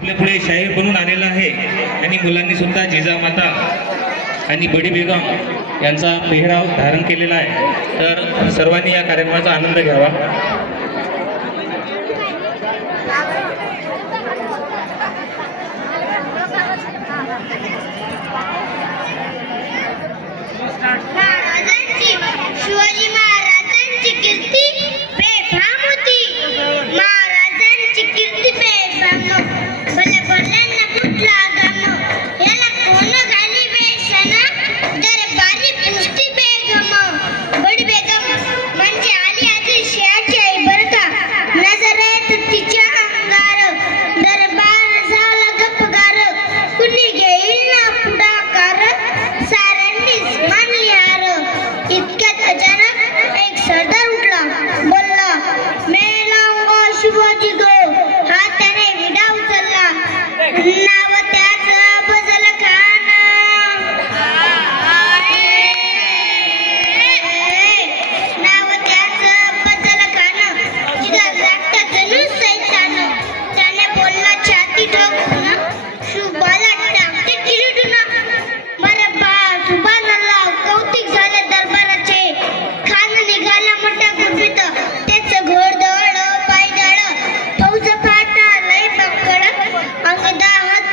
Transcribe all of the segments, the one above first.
आपल्या पुढे शाहीर बनून आलेला आहे आणि मुलांनी सुद्धा जिजामाता आणि बडी बेगम यांचा पेहराव धारण केलेला आहे। तर सर्वांनी या कार्यक्रमाचा आनंद घ्यावा। शिवाजी महाराजांची कीर्ती बेफाम होती। महाराजांची कीर्ती बेफाम, भले भल्यांना कुठला गाम, याला कोण घाली वेसन, दरबारी पुष्टी बेगम। बडी बेगम म्हणजे आली आदिलशाहाची आई बरं का, नजरेत तिच्या अंगार, दरबार झाला गपगार, कुणी घेईल ना पुढाकार, साऱ्यांनीच मानली हार। इतक्यात अचानक एक सरदार उठला, बोलला, मैं लाऊंगा शिवाजी को। हा त्याने विडा उचलला, नाव त्याचं फजल खान। नाव त्याचं फजल खान, जिगर लागता जणू सैतान। त्याने बोलला छाती ठोकून, शुभाला टाकते किरीटून। बरं बा सुभानअल्लाह, कौतिक झालं दरबाराचे। खान निघाला मोठ्या गुपित, त्याचं घोडदळ पायदळ, फौज फाटा लय पकड, अंग दाहात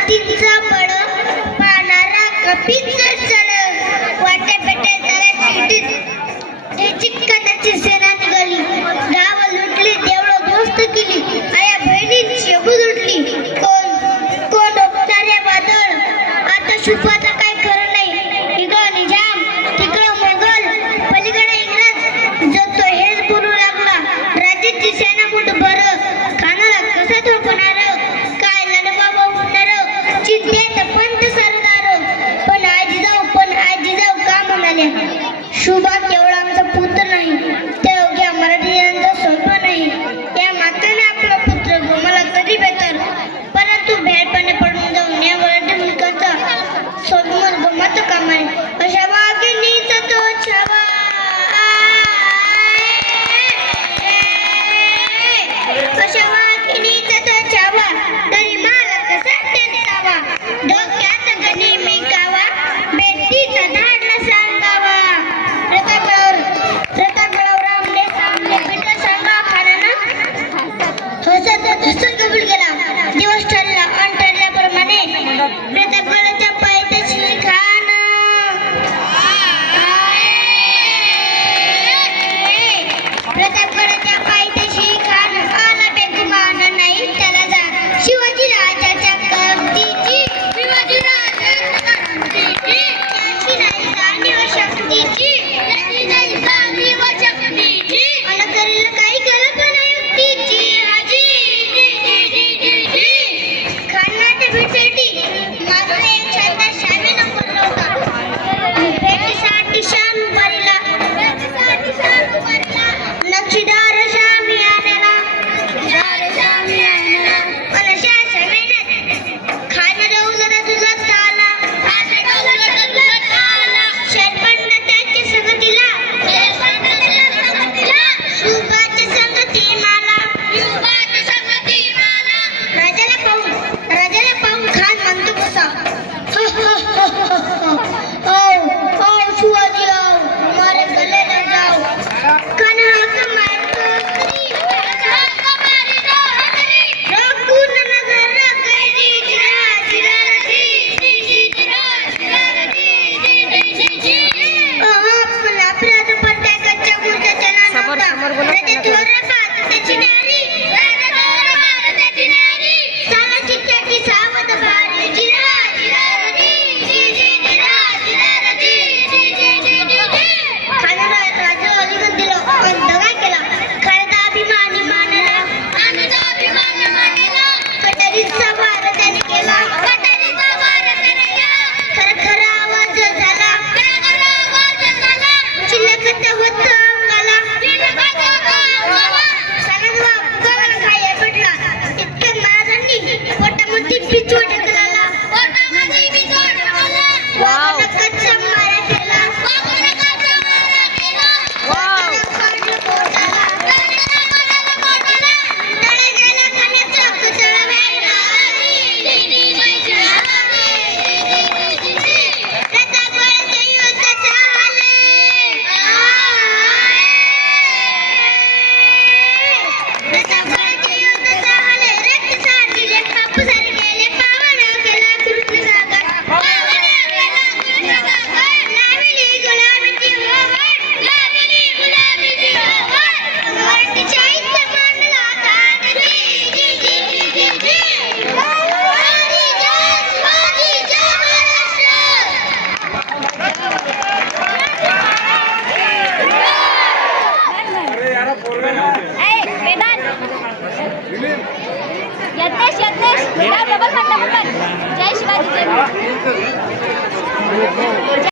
जय शिवाजी जय